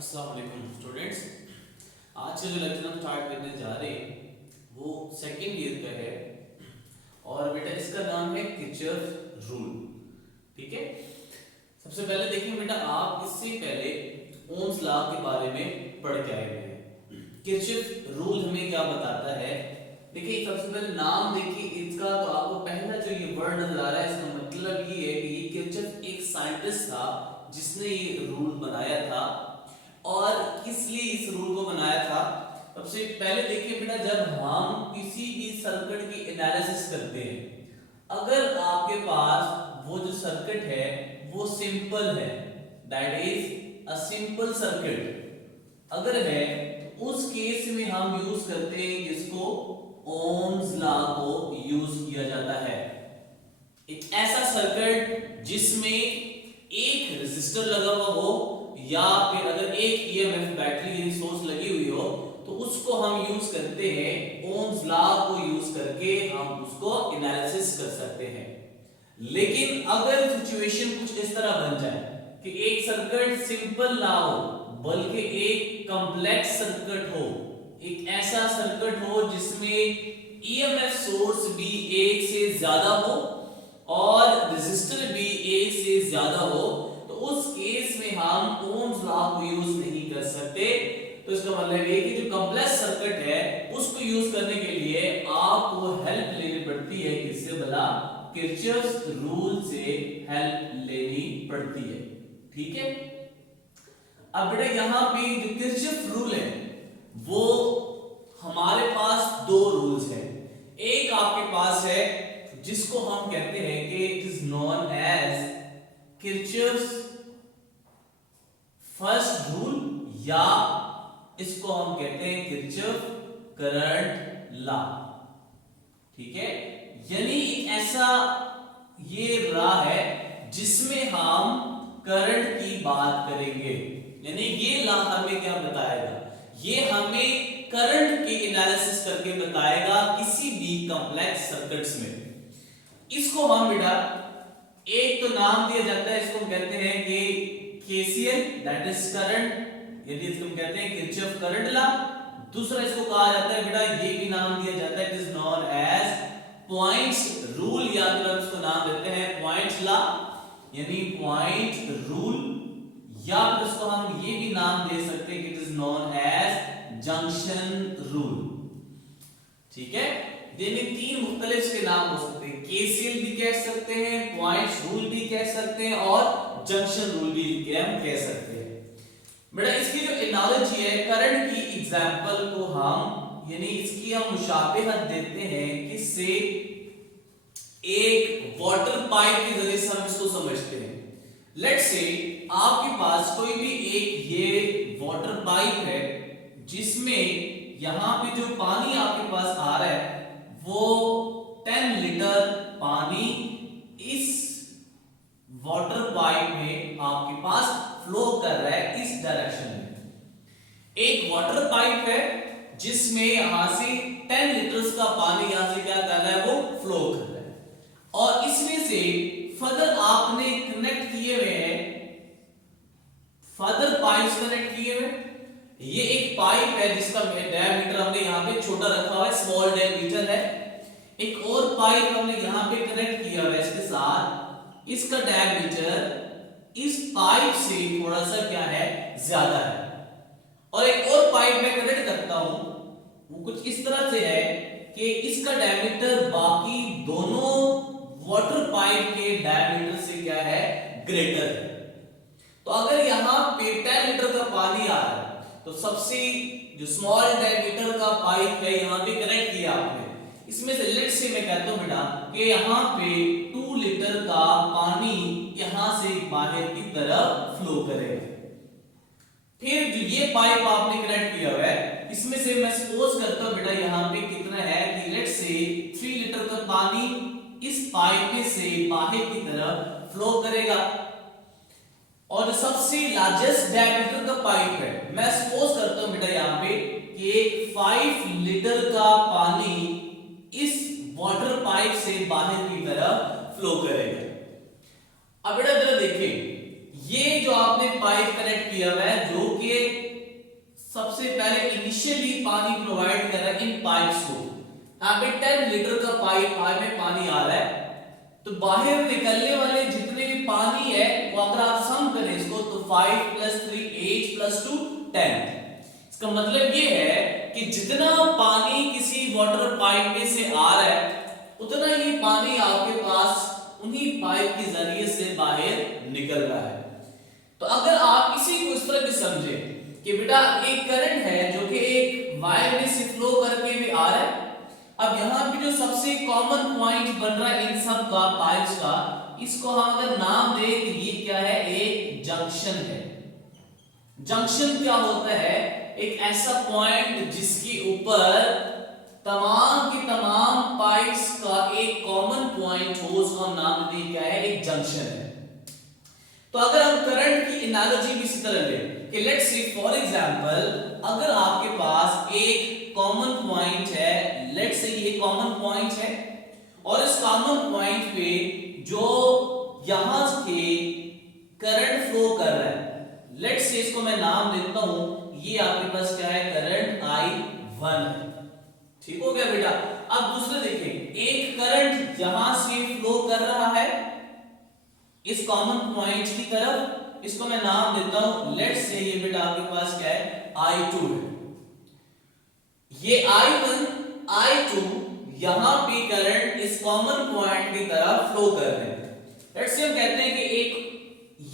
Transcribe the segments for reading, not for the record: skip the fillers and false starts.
अस्सलाम वालेकुम स्टूडेंट्स। आज का जो लेक्चर हम स्टार्ट करने जा रहे हैं वो सेकंड ईयर का है और बेटा इसका नाम है किरचॉफ रूल। ठीक है, सबसे पहले देखिए बेटा, आप इससे पहले ओम्स लॉ के बारे में पढ़ के आए हुए हैं। किरचॉफ रूल हमें क्या बताता है? देखिए सबसे पहले नाम देखिए इसका, तो आपको पहला जो ये वर्ड नजर आ रहा है इसका मतलब ये है कि ये किरचॉफ एक साइंटिस्ट था जिसने ये रूल बनाया था। और किस लिए इस रूल को बनाया था? सबसे पहले देखिए बेटा, जब हम किसी भी सर्किट की एनालिसिस करते हैं, अगर आपके पास वो जो सर्किट है वो सिंपल है, that is a simple circuit अगर है, तो उस केस में हम यूज करते हैं जिसको ओम्स लॉ को यूज किया जाता है। एक ऐसा सर्किट जिसमें एक रेजिस्टर लगा हुआ हो या फिर अगर एक ईएमएफ बैटरी सोर्स लगी हुई हो, तो उसको हम यूज करते हैं, ओम्स लॉ को यूज करके हम उसको एनालिसिस कर सकते हैं। लेकिन अगर सिचुएशन कुछ इस तरह बन जाए कि एक सर्किट सिंपल ना हो बल्कि एक कॉम्प्लेक्स सर्किट हो, एक ऐसा सर्किट हो जिसमें ईएमएफ सोर्स भी एक से ज्यादा हो और रेजिस्टर भी एक से ज्यादा हो, तो उस केस में हम ओम्स लॉ को यूज नहीं कर सकते। तो इसका मतलब ये कि जो कॉम्प्लेक्स सर्किट है उसको यूज करने के लिए आपको हेल्प लेनी पड़ती है, किससे भला? किरचॉफ रूल से हेल्प लेनी पड़ती है। ठीक है, अब बेटा यहां पे जो किरचॉफ रूल है वो हमारे पास दो रूल्स हैं। एक आपके पास है जिसको हम कहते हैं कि it is known as Kirchhoff first rule, या इसको हम कहते हैं किरचॉफ करंट लॉ। ठीक है, यानी एक ऐसा ये राह है जिसमें हम करंट की बात करेंगे, यानी ये लॉ हमें क्या बताएगा? ये हमें करंट की एनालिसिस करके बताएगा किसी भी कॉम्प्लेक्स सर्किट्स में। इसको हम बेटा एक तो नाम दिया जाता है, इसको हम कहते हैं कि केसीएल, दैट इज करंट, यदि इसको हम कहते हैं किरचॉफ करंट लॉ। दूसरा इसको कहा जाता है बेटा, ये भी नाम दिया जाता है, it is known as points rule, या फिर हम इसको नाम देते हैं पॉइंट्स लॉ, यानी पॉइंट रूल, या फिर इसको हम ये भी नाम दे सकते हैं कि it is known as junction rule. ठीक है, यानी तीन मुख्तलिफ इसके नाम हो सकते हैं, केसीएल भी कह सकते हैं, पॉइंट्स रूल भी कह सकते हैं और जंक्शन रूल भी हम कह सकते हैं। बेटा इसकी जो एनालॉजी है करंट की, एग्जांपल को हम यानी इसकी हम मुशाबिहत देते हैं किससे? एक वाटर पाइप के जरिए से हम इसको समझते हैं। लेट्स से आपके पास कोई भी एक ये वाटर पाइप है जिसमें यहां पे जो पानी आपके पास आ रहा है वो 10 लीटर पानी इस वाटर पाइप में आपके पास फ्लो कर रहा है इस डायरेक्शन में। एक वाटर पाइप है जिसमें यहां से 10 लीटर्स का पानी यहां से क्या कर रहा है, वो फ्लो कर रहा है, और इसमें से फर्दर आपने कनेक्ट किए हुए हैं, फर्दर पाइप्स कनेक्ट किए हुए। ये एक पाइप है जिसका डायमीटर हमने यहां पे छोटा रखा हुआ है, स्मॉल डायमीटर है। एक और पाइप हमने यहां पे कनेक्ट किया हुआ है इसके साथ, इसका डायमीटर इस पाइप से थोड़ा सा क्या है, ज्यादा है। और एक और पाइप मैं कनेक्ट करता हूं, वो कुछ इस तरह से है कि इसका डायमीटर बाकी दोनों वाटर पाइप के डायमीटर से क्या है, ग्रेटर है। तो अगर यहां पे 10 लीटर का पानी आ रहा है, तो सबसे जो स्मॉल डायमीटर का पाइप है यहां पे कनेक्ट किया आपने, इसमें से लेट्स से मैं कहता हूं बेटा कि यहां पे 2 लीटर का पानी यहां से बाहर की तरफ फ्लो करेगा। फिर जो ये पाइप आपने कनेक्ट किया हुआ है, इसमें से मैं सपोज करता हूं बेटा यहां पे कितना है कि लेट्स से 3 लीटर का पानी इस पाइप में से बाहर की तरफ फ्लो करेगा। और सबसे लार्जेस्ट डायमीटर का पाइप है, मैं सपोज करता हूं बेटा यहां पे कि 5 लीटर का पानी इस वाटर पाइप से बाहर की तरफ फ्लो करेगा। अब बेटा जरा देखिए, ये जो आपने पाइप कनेक्ट किया हुआ है जो कि सबसे पहले इनिशियली पानी प्रोवाइड कर रहा है इन पाइप्स को। यहाँ पे 10 लीटर का पाइप में पानी आ रहा है, तो बाहर निकलने वाले जितने भी पानी है वो अगर आप सम करें इसको तो 5 + 3 8 + 2 10। इसका मतलब ये है कि जितना पानी किसी वाटर पाइप में से आ रहा है उतना ही पानी आपके पास उन्हीं पाइप के जरिए से बाहर निकल रहा है। तो अगर आप इसी को इस तरह से समझे कि बेटा एक करंट है जो कि एक वायर में से फ्लो करके भी आ रहा है। अब यहाँ पे जो सबसे कॉमन पॉइंट बन रहा है इन सब का पाइप्स का, इसको हम अगर नाम दें तो ये क्या है, एक जंक्शन है। जंक्शन क्या होता है, एक ऐसा पॉइंट जिसके ऊपर तमाम के तमाम पाइप्स का एक कॉमन पॉइंट हो, उसका नाम दें क्या है, एक जंक्शन है। तो अगर हम करंट की एनालॉजी भी इसी तरह लें कि लेट्स से फॉर एग्जांपल अगर आपके पास एक कॉमन पॉइंट है, लेट्स से ये कॉमन पॉइंट है और इस कॉमन पॉइंट पे जो यहां से करंट फ्लो कर रहा है, लेट्स से इसको मैं नाम देता हूं, ये आपके पास क्या है, करंट I1 है। ठीक हो गया बेटा। अब दूसरे देखें, एक करंट यहां से फ्लो कर रहा है इस कॉमन पॉइंट की तरफ, इसको मैं नाम देता हूं, लेट्स से ये बेटा आपके पास क्या है, I2 है। ये I1 I2 यहां पे करंट इस कॉमन पॉइंट की तरफ फ्लो कर रहे हैं। लेट्स से हम कहते हैं कि एक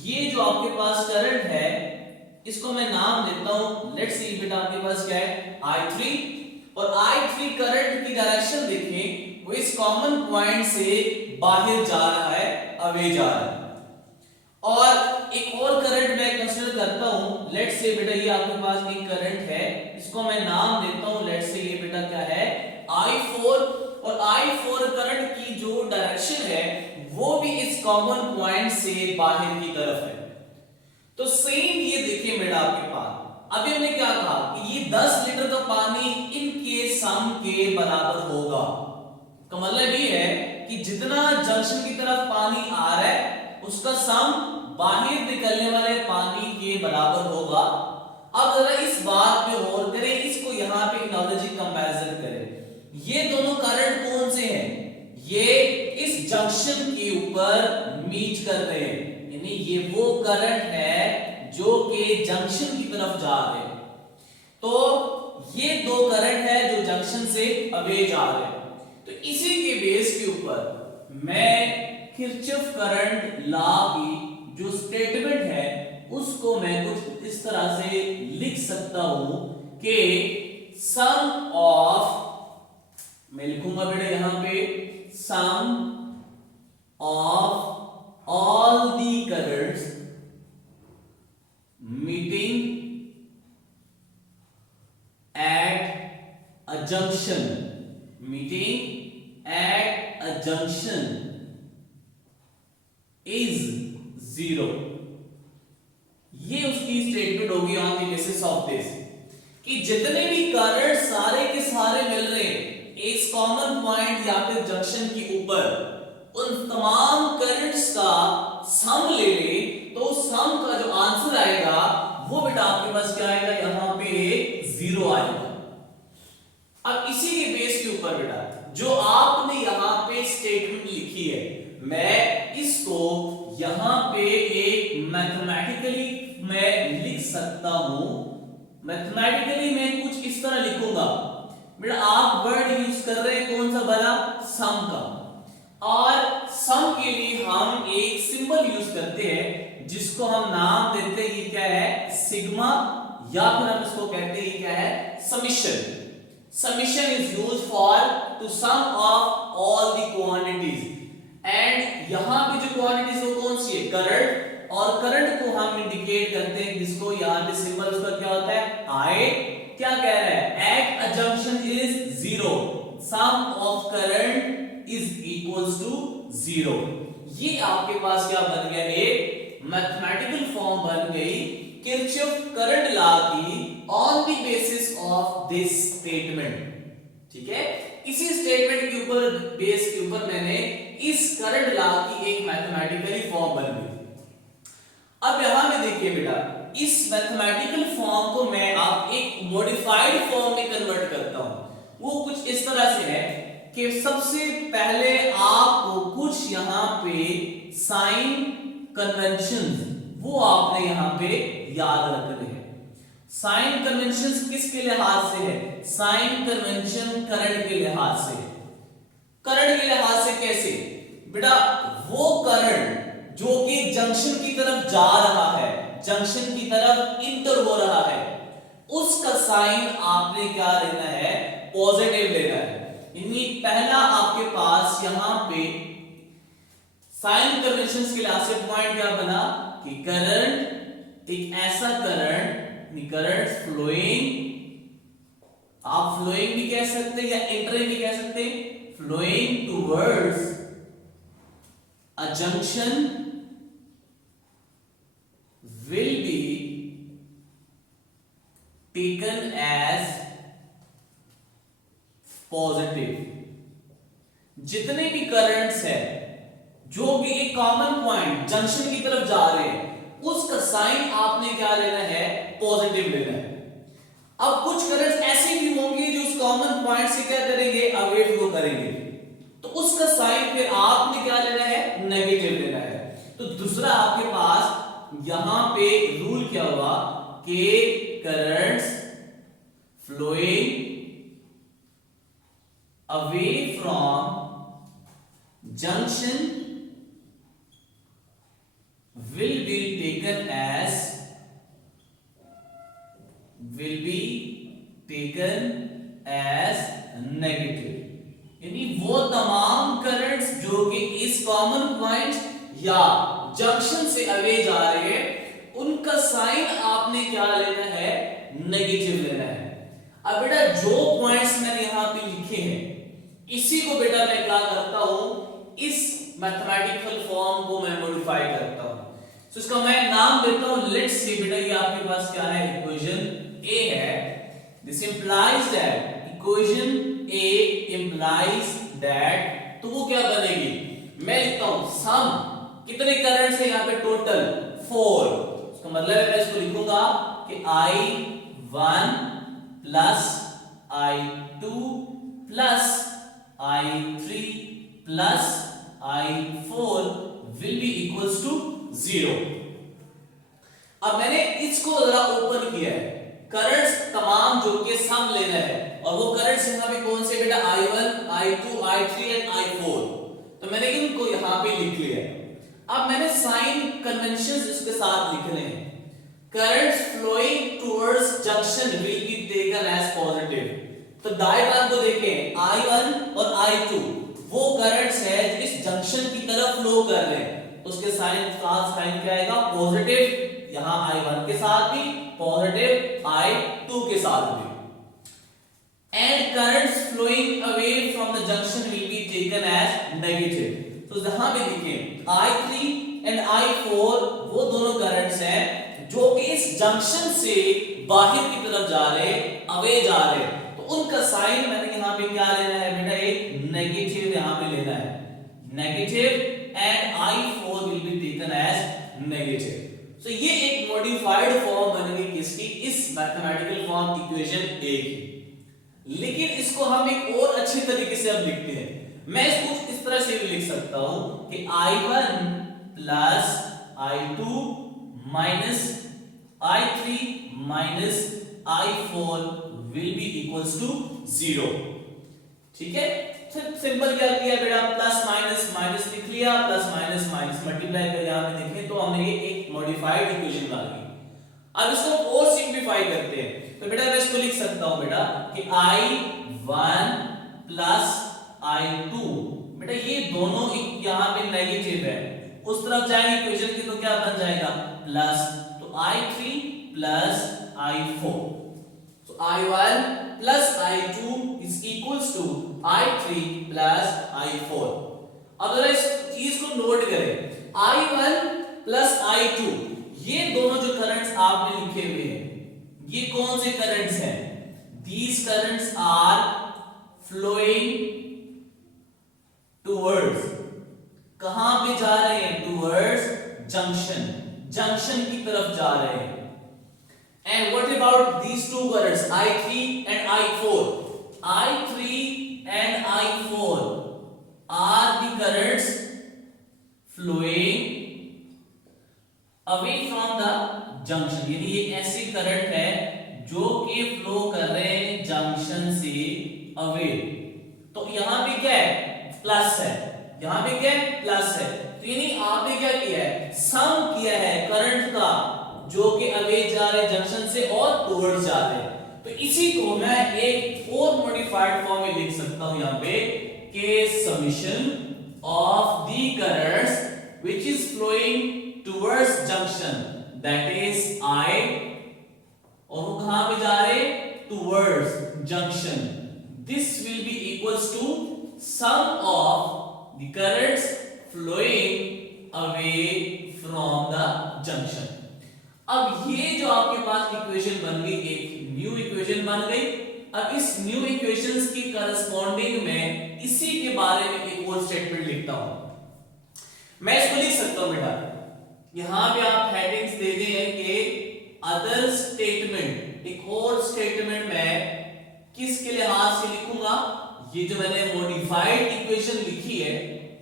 ये जो आपके पास करंट है इसको मैं नाम देता हूं, लेट्स से बेटा आपके पास क्या है, I3, और I3 करंट की डायरेक्शन देखें वो इस कॉमन पॉइंट से बाहर जा रहा है, अवे जा रहा है। और एक और करंट मैं कंसीडर करता हूं, लेट्स से बेटा ये आपके पास एक करंट है, इसको मैं नाम देता हूं, लेट्स से ये बेटा क्या है, I4, और I4 करंट की जो डायरेक्शन है वो भी इस कॉमन पॉइंट से बाहर की तरफ है। तो सेम ये देखिए बेटा आपके पास अभी हमने क्या कहा कि ये 10 लीटर का पानी इनके सम के बराबर होगा। का मतलब ये है कि जितना जंक्शन की तरफ पानी आ रहा है उसका सम बाहर निकलने वाले पानी के बराबर होगा। अब जरा इस बात पे गौर करें, इसको यहां पे एनालॉजी कंपैरिजन करें। ये दोनों करंट कौन से हैं, ये इस जंक्शन के ऊपर मीट कर रहे हैं, यानी ये वो करंट है जो कि जंक्शन की तरफ जा रहे हैं। तो ये दो करंट है जो जंक्शन से अवे जा रहे हैं। तो इसी के बेस के ऊपर मैं किरचॉफ करंट लॉ की जो स्टेटमेंट है उसको मैं कुछ इस तरह से लिख सकता हूं कि सम ऑफ, मैं लिखूंगा बेटा यहां पे, sum of all the currents meeting at a junction, meeting at a junction is 0। ये उसकी स्टेटमेंट होगी on the basis of this कि जितने भी करंट सारे के सारे मिल रहे हैं एक कॉमन पॉइंट या फिर जंक्शन के ऊपर, उन तमाम करंट्स का सम ले ले तो सम का जो आंसर आएगा वो बेटा आपके पास क्या आएगा, यहां पे 0 आएगा। अब इसी के बेस के ऊपर बेटा जो आपने यहां पे स्टेटमेंट लिखी है, मैं इसको यहां पे एक मैथमेटिकली मैं लिख सकता हूं। मैथमेटिकली मैं कुछ इस तरह लिखूंगा बेटा, आप वर्ड यूज कर रहे हैं कौन सा वाला, सम का, और सम के लिए हम एक सिंबल यूज करते हैं जिसको हम नाम देते हैं, ये क्या है, सिग्मा, या फिर हम इसको कहते हैं ये क्या है, summation. Summation is used for to sum of all the quantities, and यहां पे जो क्वांटिटीज वो कौन सी है, करंट, और करंट को हम इंडिकेट करते हैं जिसको यहां पे सिंबल उसका क्या होता है, आई। क्या कह रहा है, at a junction is 0, sum of current is equals to 0। ये आपके पास क्या बन गया, एक मैथमेटिकल फॉर्म बन गई किरचॉफ करंट लॉ की on the basis of this statement. ठीक है, इसी स्टेटमेंट के ऊपर बेस के ऊपर मैंने इस करंट लॉ की एक मैथमेटिकली फॉर्म बन गई। अब यहां में देखिए बेटा, इस मैथमेटिकल फॉर्म को मैं आप एक मॉडिफाइड फॉर्म में कन्वर्ट करता हूं। वो कुछ इस तरह से है कि सबसे पहले आपको कुछ यहां पे साइन कन्वेंशंस वो आपने यहां पे याद रखने हैं। साइन कन्वेंशंस किसके लिहाज से है? साइन कन्वेंशन करंट के लिहाज से है। करंट के लिहाज से कैसे बेटा? वो करंट जो कि जंक्शन की तरफ जा रहा है, जंक्शन की तरफ इंटर हो रहा है, उसका साइन आपने क्या लेना है? पॉजिटिव लेना है। यानी पहला आपके पास यहां पे साइन कन्वेंशंस के लिहाज से पॉइंट क्या बना कि करंट, एक ऐसा करंट फ्लोइंग, आप फ्लोइंग भी कह सकते हैं या एंटरिंग भी कह सकते हैं, flowing towards a junction will be taken as positive। जितने भी करंट्स है जो भी एक कॉमन पॉइंट जंक्शन की तरफ जा रहे हैं, उसका साइन आपने क्या लेना है? पॉजिटिव लेना है। अब कुछ करंट्स ऐसे भी होंगे जो उस कॉमन पॉइंट से क्या करेंगे? अवे फ्लो करेंगे, तो उसका साइन फिर आपने क्या लेना है? नेगेटिव लेना है। तो दूसरा आपके पास यहां पे रूल क्या हुआ कि currents flowing away from junction will be taken as negative. यानी वो तमाम करंट्स जो कि इस कॉमन पॉइंट या जंक्शन से अवे जा रहे हैं, उनका साइन आपने क्या लेना है? नेगेटिव लेना है। अब बेटा जो पॉइंट्स मैंने यहां पे लिखे हैं, इसी को बेटा मैं क्या करता हूं? इस मैथमेटिकल फॉर्म को मैं मॉडिफाई करता हूं। तो इसका मैं नाम देता हूं, लेट्स सी बेटा ये आपके पास क्या है? इक्वेशन ए है। This implies that, equation A implies that, तो वो क्या बनेगी? मैं लिखता हूं सम, कितने करंट्स है यहां पे? टोटल 4। इसका मतलब है मैं इसको लिखूंगा कि I1 plus I2 plus I3 plus I4 will be equals to 0। अब मैंने इसको जरा ओपन किया है, करंट्स तमाम जो के सम लेना है, और वो करंट्स यहां पे कौन से बेटा? I1, I2, I3 and I4। तो मैंने इनको यहां पे लिख लिया है। अब मैंने साइन कन्वेंशंस इसके साथ लिखने हैं। Currents flowing towards junction will be taken as positive. तो डायग्राम को देखें, I1 और I2 वो करंट्स है जो इस जंक्शन की तरफ फ्लो कर रहे हैं, उसके साइन क्या आएगा? पॉजिटिव। यहां I1 के साथ भी पॉजिटिव, I2 के साथ भी। And currents flowing away from the junction will be taken as negative. तो यहां पे देखिए I3 एंड I4 वो दोनों करंट्स हैं जो इस जंक्शन से बाहर की तरफ जा रहे हैं, अवे जा रहे हैं, तो उनका साइन मैंने यहां पे क्या लेना है बेटा? एक नेगेटिव यहां पे लेना है, negative, and I4 will be taken as negative। So ये एक मॉडिफाइड फॉर्म बन गई किसकी? इस मैथमेटिकल फॉर्म इक्वेशन ए की। लेकिन इसको हम एक और अच्छे तरीके से अब लिखते हैं। मैं इसको इस तरह से भी लिख सकता हूं कि I1 plus I2 minus I3 minus I4 will be equals to 0। ठीक है, सिंपल क्या किया बेटा? प्लस माइनस माइनस लिख लिया, प्लस माइनस माइनस मल्टीप्लाई कर यहां पे देखें तो हमने ये एक मॉडिफाइड इक्वेशन बना ली। अब इसको और सिंपलीफाई करते हैं। तो बेटा मैं इसको लिख सकता हूं बेटा कि I1 प्लस I2, बेटा ये दोनों यहां पे नेगेटिव है, उस तरफ जाएंगे इक्वेशन की तो क्या बन जाएगा? प्लस। तो I3 plus I4, so I1 plus I2 is equals to I3 plus I4। अब जरा इस चीज को नोट करें, I1 प्लस I2 ये दोनों जो करंट्स आपने लिखे हुए हैं, ये कौन से करंट्स हैं? These currents are flowing towards, कहां पे जा रहे हैं? Towards junction, जंक्शन की तरफ जा रहे हैं। And what about these two currents I3 and I4? I3 and I4 are the currents flowing away from the junction, यानी ये ऐसी करंट है जो कि फ्लो कर रहे हैं जंक्शन से अवे। तो यहां पे क्या है? प्लस है, यहां पे क्या है? प्लस है। तो यानी आपने क्या किया है? सम किया है करंट का जो कि अवे जा रहे जंक्शन से और टुवर्ड्स जा रहे हैं। तो इसी को मैं एक और मॉडिफाइड फॉर्म में लिख सकता हूं यहां पे कि summation of the currents which is flowing towards junction, that is I, और वो कहां पे जा रहे? Towards junction. This will be equals to sum of the currents flowing away from the junction. अब ये जो आपके पास इक्वेशन बन गई, एक न्यू इक्वेशन बन गई। अब इस न्यू इक्वेशंस की करस्पॉन्डिंग में इसी के बारे में एक और स्टेटमेंट लिखता हूं। मैं इसको लिख सकता हूं बेटा, यहां पे आप हेडिंग्स दे दें कि अदर स्टेटमेंट, एक और स्टेटमेंट मैं किसके लिहाज से लिखूंगा? ये जो मैंने मॉडिफाइड इक्वेशन लिखी है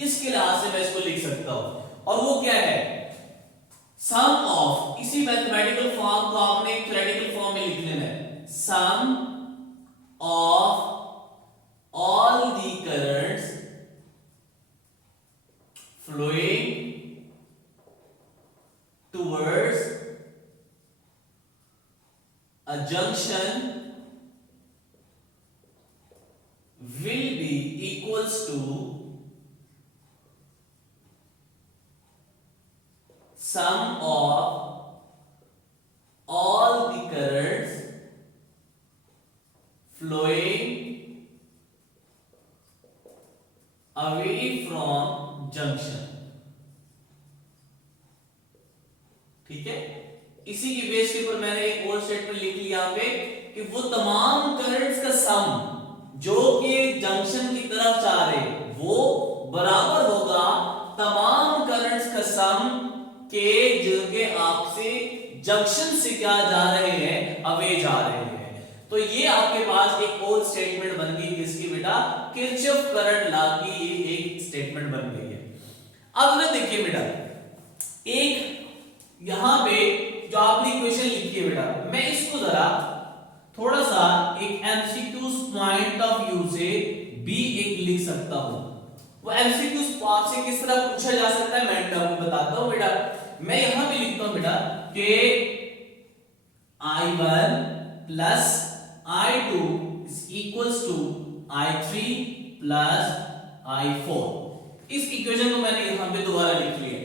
इसके लिहाज से मैं इसको लिख सकता हूं। और वो क्या है? सम ऑफ, इसी मैथमेटिकल फॉर्म को आपने एक थ्योरेटिकल फॉर्म में लिख लेना है। Sum of all the currents flowing towards a junction will be equals to sum of all the currents flowing away from junction। ठीक है, इसी की बेस के ऊपर मैंने एक और स्टेटमेंट लिख लिया यहां पे कि वो तमाम करंट्स का सम जो कि जंक्शन की तरफ जा रहे वो बराबर होगा तमाम करंट्स का सम के जो के आपसे जंक्शन से क्या जा रहे हैं? अवे जा रहे हैं। तो ये आपके पास एक और स्टेटमेंट बन गई किसकी बेटा? किरचॉफ करंट लॉ की ये एक स्टेटमेंट बन गई है। अब ना देखिए बेटा, एक यहां पे जो आपने इक्वेशन लिखी है बेटा, मैं इसको जरा थोड़ा सा एक एमसीक्यूज पॉइंट ऑफ व्यू से भी एक लिख सकता हूं। वो एमसीक्यूज आपसे किस तरह पूछा जा सकता है मैं आपको बताता हूं बेटा। मैं यहां पे लिखता हूं बेटा कि I1 plus I2 is equals to I3 plus I4। इस इक्वेशन को मैंने यहां पे दोबारा लिख लिया।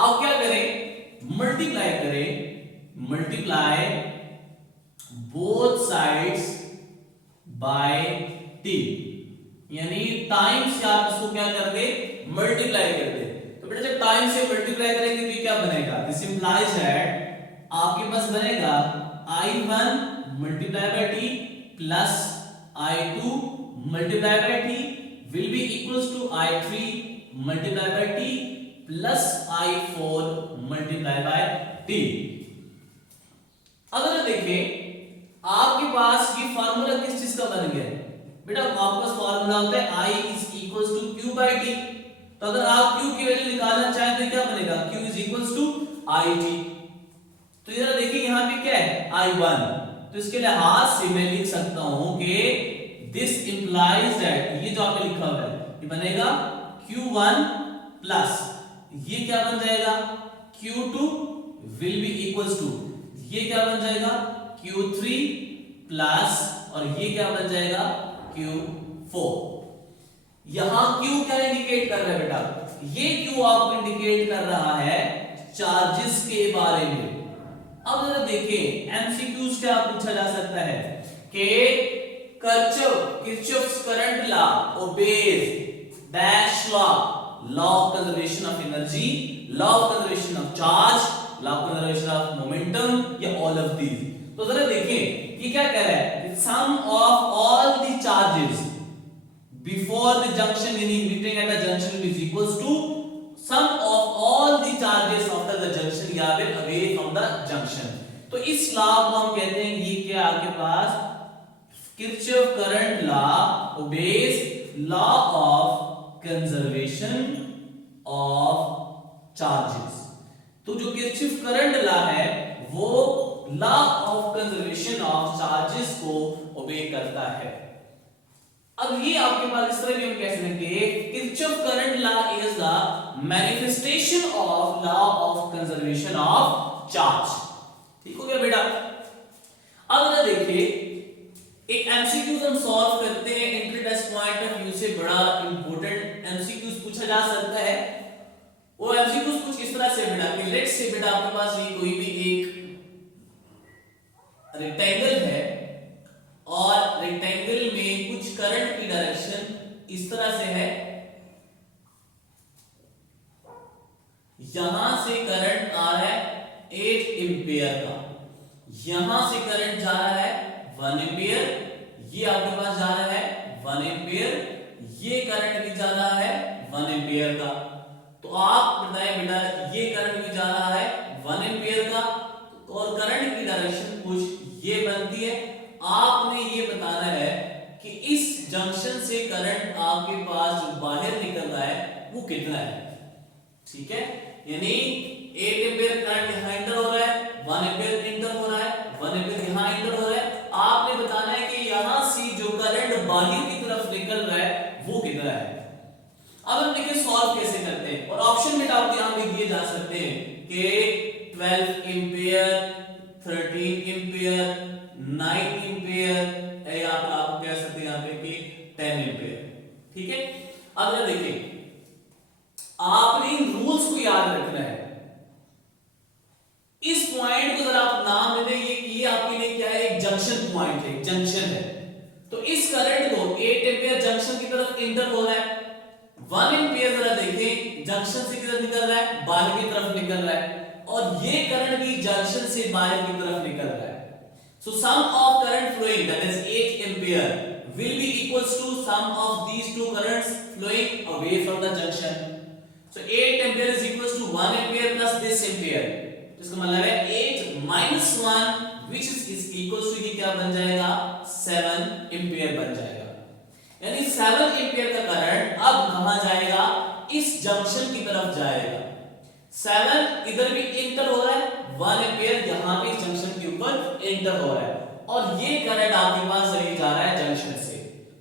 आप क्या करें? मल्टीप्लाई करें, multiply both sides by t, यानी टाइम से आप इसको क्या कर दे? मल्टीप्लाई कर दे। तो बेटा जब टाइम से मल्टीप्लाई करेंगे तो ये क्या बनेगा? दिस इंप्लाइज दैट आपके पास बनेगा I1 multiply by t plus I2 multiply by t will be equals to I3 multiply by t plus I4 multiply by t। अगर देखें आपके पास ये फार्मूला किस चीज का बन गया बेटा? आपके पास फार्मूला होता है I is equals to Q by T। तो अगर आप Q की वैल्यू निकालना चाहें तो क्या बनेगा? Q is equals to IT। तो जरा देखिए यहां पे क्या है? I1। तो इसके लिहाज से मैं लिख सकता हूं कि दिस इंप्लाइज दैट, ये जो आपने लिखा हुआ है ये बनेगा Q1 प्लस ये क्या बन जाएगा? Q2 will be equals to ये क्या बन जाएगा? Q3 प्लस और ये क्या बन जाएगा? Q4। यहां Q क्या इंडिकेट कर रहा है बेटा? ये Q आपको इंडिकेट कर रहा है चार्जेस के बारे में। अब जरा देखिए एमसीक्यूज क्या पूछा जा सकता है कि Kirchhoff's current law obeys dash law, law of conservation of energy, law of conservation of charge, law of conservation of momentum, या all of these। तो जरा देखिए ये क्या कह रहा है? sum of all the charges before the junction, meaning meeting at the junction is equals to sum of all the charges after the junction, या फिर अवे फ्रॉम द जंक्शन। तो इस लॉ को हम कहते हैं ये क्या आपके पास Kirchhoff current law obeys law of conservation of charges. तो जो किरचॉफ करंट लॉ है वो law of conservation of charges को ओबे करता है। अब ये आपके पास इस तरह भी हम कह सकते हैं Kirchhoff current law is the manifestation of law of conservation of charge. ठीक हो गया बेटा। अब जरा देखिए एक एमसीक्यूज हम सॉल्व करते हैं interest point of view से बड़ा इंपॉर्टेंट एमसीक्यूज पूछा जा सकता है। वो एमसीक्यूज कुछ इस तरह से बेटा कि लेट्स से बेटा आपके पास ये कोई भी एक रेक्टेंगल है और रेक्टेंगल में कुछ करंट की डायरेक्शन इस तरह से है, यहां से करंट आ रहा है 8 एम्पियर का, यहां से करंट जा रहा है 1 एम्पियर, ये आपके पास जा रहा है 1 एम्पियर, ये करंट भी जा रहा है 1 एम्पियर का। तो आप बताएं बेटा ये करंट भी जा रहा है 1 एम्पियर का और करंट की डायरेक्शन कुछ ये बनती है। आपने ये बताना है कि इस जंक्शन से करंट आपके पास जो बाहर निकल रहा है वो कितना है। ठीक है, यानी 8 एम्पियर करंट यहां इंटर हो रहा है, 1 एम्पियर इंटर हो रहा है, 1 एम्पियर यहां इंटर हो रहा है। आपने बताना है कि यहां से जो करंट बाहर की तरफ निकल रहा है वो कितना है। अब हम देखिए सॉल्व कैसे करते हैं और ऑप्शन में आप यहां भी दिए जा सकते हैं कि 12 एम्पियर, 13 एम्पियर, 9 एम्पियर या आप कह सकते हैं यहां पे कि 10 एम्पियर। ठीक है, अब जरा देखिए आपने इन रूल्स को याद रखना है। इस पॉइंट को जरा आप नाम दे दें, ये आपके लिए क्या है, एक जंक्शन पॉइंट है, जंक्शन है। तो इस करंट को 8 एम्पियर जंक्शन की तरफ इंटर हो रहा है, 1 एम्पियर जरा देखिए जंक्शन से किधर निकल रहा है, बाहर की तरफ निकल रहा है, और ये करंट भी जंक्शन से बाहर की तरफ निकल रहा है। So sum of current flowing, that is 8 ampere, will be equals to sum of these two currents flowing away from the junction. So 8 ampere is equals to 1 ampere plus this ampere. तो इसका मतलब है 8 minus 1 which is equals to ये क्या बन जाएगा 7 ampere बन जाएगा। यानी 7 ampere का करंट अब कहां जाएगा, इस जंक्शन की तरफ जाएगा। 7 इधर भी इंटर हो रहा है, 1 एम्पियर यहां पे जंक्शन के ऊपर इंटर हो रहा है और ये करंट आपके पास चली जा रहा है जंक्शन से।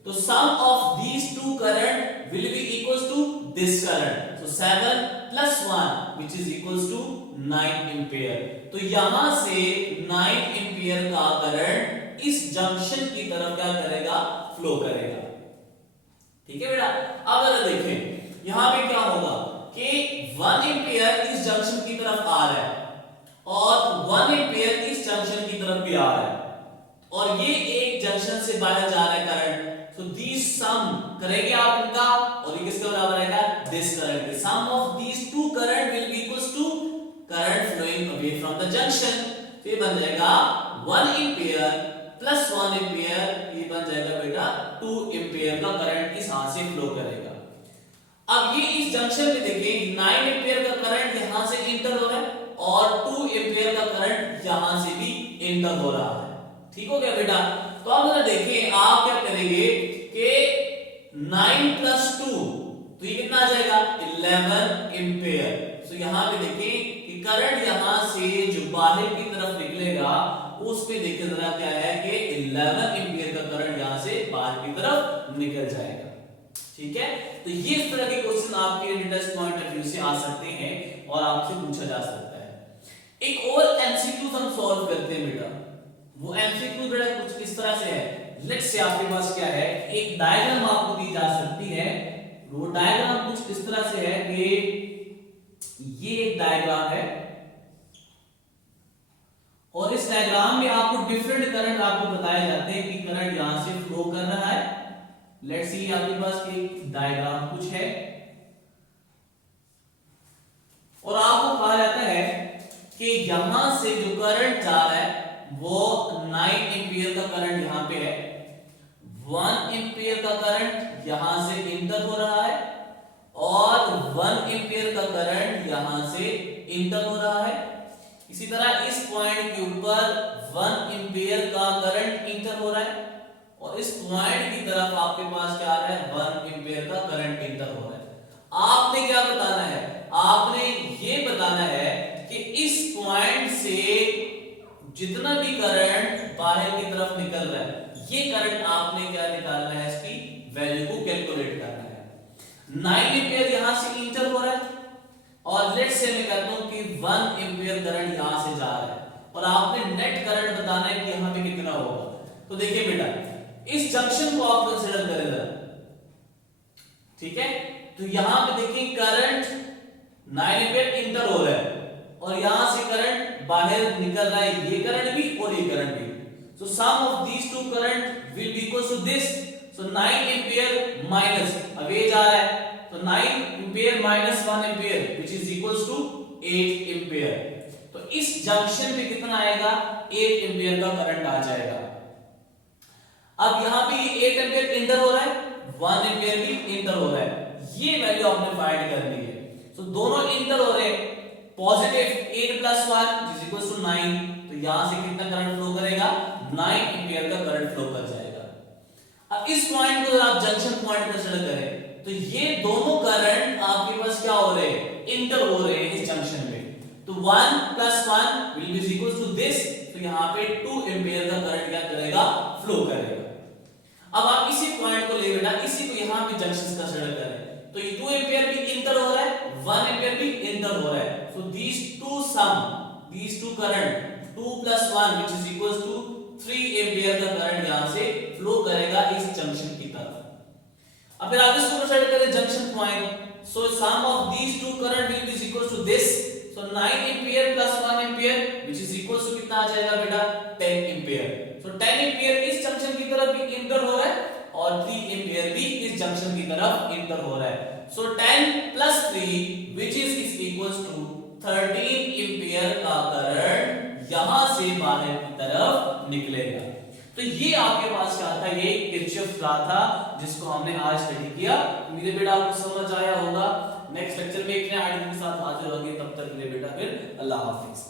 तो sum of these two current will be equals to this current. So 7 plus 1 which is equals to 9 ampere. तो यहां से 9 एम्पियर का करंट इस जंक्शन की तरफ क्या करेगा, फ्लो करेगा। ठीक है बेटा। अब अगर देखें यहां पे क्या होगा कि 1 एम्पियर इस जंक्शन की तरफ आ रहा है और 1 एम्पियर इस जंक्शन की तरफ भी आ रहा है और ये एक जंक्शन से बाहर जा रहा है करंट। सो दिस सम करेंगे आप इनका और ये किसके बराबर आएगा, दिस करंट के। Sum of these two current will be equals to current flowing away from the junction. तो ये बन जाएगा 1 एम्पियर प्लस 1 एम्पियर, ये बन जाएगा बेटा 2 एम्पियर का करंट इस हाथ से फ्लो करेगा। अब ये इस जंक्शन में देखिए 9 एम्पियर का करंट यहां से इंटर हो रहा है और 2 एम्पियर का करंट यहां से भी इंटर हो रहा है। ठीक हो गया बेटा। तो अब जरा देखें आप क्या करेंगे कि 9 plus 2 तो ये कितना आ जाएगा 11 एम्पियर। सो यहां पे देखिए कि करंट यहां से जो बाहर की तरफ निकलेगा उस पे देखिए जरा क्या है कि 11 एम्पियर का करंट यहां से बाहर की तरफ निकल जाएगा। ठीक है, तो ये इस तरह के क्वेश्चन आपके टेस्ट पॉइंट ऑफ व्यू से आ सकते हैं और आपसे पूछा जा सकता है। एक और एमसीक्यू हम सॉल्व करते हैं बेटा। वो एमसीक्यू बेटा कुछ इस तरह से है। लेट्स से आपके पास क्या है, एक डायग्राम आपको दी जा सकती है। वो डायग्राम कुछ इस तरह से है कि ये एक डायग्राम है और इस डायग्राम में आपको डिफरेंट करंट आपको बताए जाते हैं कि करंट यहां से फ्लो कर रहा है। लेट्स सी आपके पास एक डायग्राम कुछ है और आपको कहा जाता है कि यहां से जो करंट जा रहा है वो 9 एम्पियर का करंट यहां पे है, 1 एम्पियर का करंट यहां से इंटर हो रहा है और 1 एम्पियर का करंट यहां से इंटर हो रहा है इसी तरह इस पॉइंट के ऊपर 1 एम्पियर का करंट इंटर हो रहा है और इस पॉइंट की तरफ आपके पास क्या आ रहा है, 1 एम्पियर का करंट इंटर हो रहा है। आपने क्या बताना है, आपने ये बताना है कि इस पॉइंट से जितना भी करंट बाहर की तरफ निकल रहा है, ये करंट आपने क्या निकालना है, इसकी वैल्यू को कैलकुलेट करना है। 9 एम्पियर यहां से इंटर हो रहा है और लेट्स से मैं कहता हूं कि 1 एम्पियर करंट यहां से जा रहा है और आपने नेट करंट बताना है कि यहां पे कितना होगा। तो देखिए बेटा, इस जंक्शन को आप कंसीडर करें जरा, ठीक है। तो यहां पे देखिए करंट 9 एम्पियर इंटर हो रहा है और यहां से करंट बाहर निकल रहा है, ये करंट भी और ये करंट भी। So sum of these two current will be equal to this. So 9 ampere minus, अब ये जा रहा है, तो 9 ampere minus 1 ampere which is equals to 8 ampere. तो इस जंक्शन पे कितना आएगा, 8 एम्पियर का करंट आ जाएगा। अब यहां पे ये 8 एम्पियर इंटर हो रहा है, 1 एम्पियर भी इंटर हो रहा है, ये वैल्यू आपने फाइंड करनी है। सो दोनों इंटर हो रहे हैं, positive 8 plus 1 is equals to 9, तो यहां से कितना करंट फ्लो करेगा, 9 एम्पियर का करंट फ्लो कर जाएगा। अब इस पॉइंट को आप जंक्शन पॉइंट कंसीडर करें तो ये दोनों करंट आपके पास क्या हो रहे हैं, इंटर हो रहे हैं इस जंक्शन में। तो 1 plus 1 will be equal to this, तो यहां पे 2 एम्पियर का करंट क्या करेगा, फ्लो करेगा। अब आप इसी पॉइंट को ले बेटा, इसी को यहां पे जंक्शन कंसीडर करें तो ये 2 एम्पियर भी इंटर हो रहा है, 1 एम्पियर भी इंटर हो रहा है। So these two current 2 plus 1 which is equals to 3 ampere का करंट यहां से फ्लो करेगा इस जंक्शन की तरफ। अब फिर आप इसको कंसीडर करें junction point, so sum of these two current will be equal to this. So 9 ampere plus 1 ampere which is equal to कितना आ जाएगा बेटा, 10 एम्पियर। सो 10 एम्पियर इस जंक्शन की तरफ भी इंटर हो रहा है और 3 एम्पियर भी इस जंक्शन की तरफ इंटर हो रहा है। So 10 plus 3 which is equals to 13 ampere का करंट यहां से बाहर की तरफ निकलेगा। तो ये आपके पास क्या था, ये किरचॉफ लॉ था जिसको हमने आज स्टडी किया। मेरे बेटा आपको समझ आया होगा। नेक्स्ट लेक्चर में एक नए आइडिया के साथ हाजिर होंगे, तब तक के लिए बेटा फिर अल्लाह हाफिज।